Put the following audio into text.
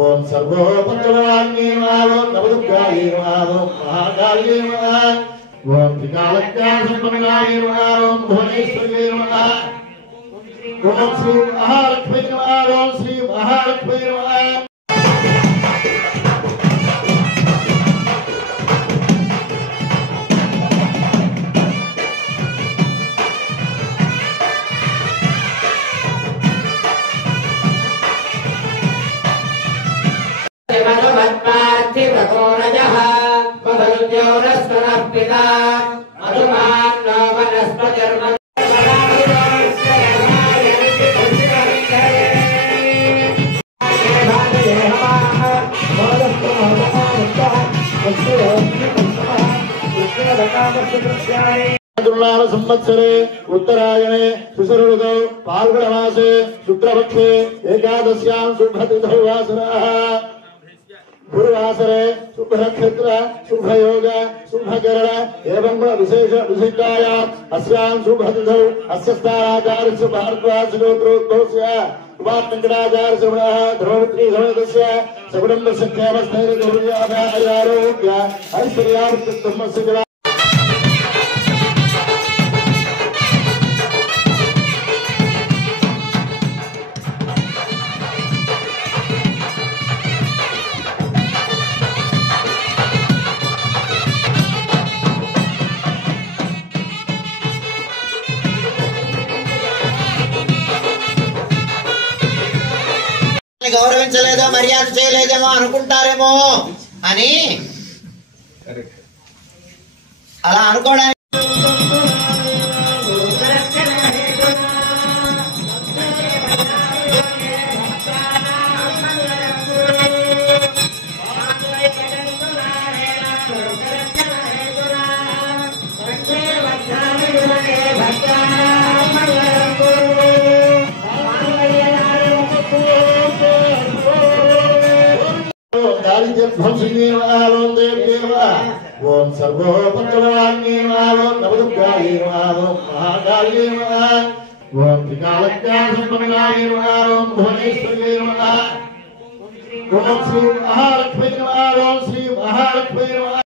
ओम सर्वोपद्रवाण्ये नमः ओम नवदुर्गाये नमः ओम महाकाल्ये नमः ओम त्रिकालज्ञानसम्पन्नाये नमः ओम भुवनेश्वर्ये नमः ओम श्री महालक्ष्मी नमः ओम श्री महालक्ष्मी नमः संवत्सरे उत्तरायणे सुसर्वदौ फाल्गुणमासे शुक्लपक्षे एकादश्यां शुभतिथौ वासरः गुरुवासरे शुभनक्षत्र शुभयोग शुभकरण एवं विशेष विशिष्टायाम् अस्यां शुभतिथौ अस्य स्थानाचार्यस्य भारद्वाजगोत्रोद्भवस्य उपात्मङ्गलाचार्यस्य धर्मपुत्री समेतस्य सकुटुम्बस्य क्षेमस्थैर्यगौर्यारोग्य ऐश्वर्यावृत्तस्य గౌరవించలేదో మర్యాద చేయలేదేమో అనుకుంటారేమో అని అలా అనుకోవడానికి ओम सर्वोपद्रवाण्ये नमः ओम नवदुर्गाये नमः ओम महाकाल्ये नमः ओम त्रिकालज्ञानसम्पन्नाये नमः ओम भुवनेश्वर्ये नमः ओम श्री महालक्ष्मी नमः ओम श्री महालक्ष्मी नमः।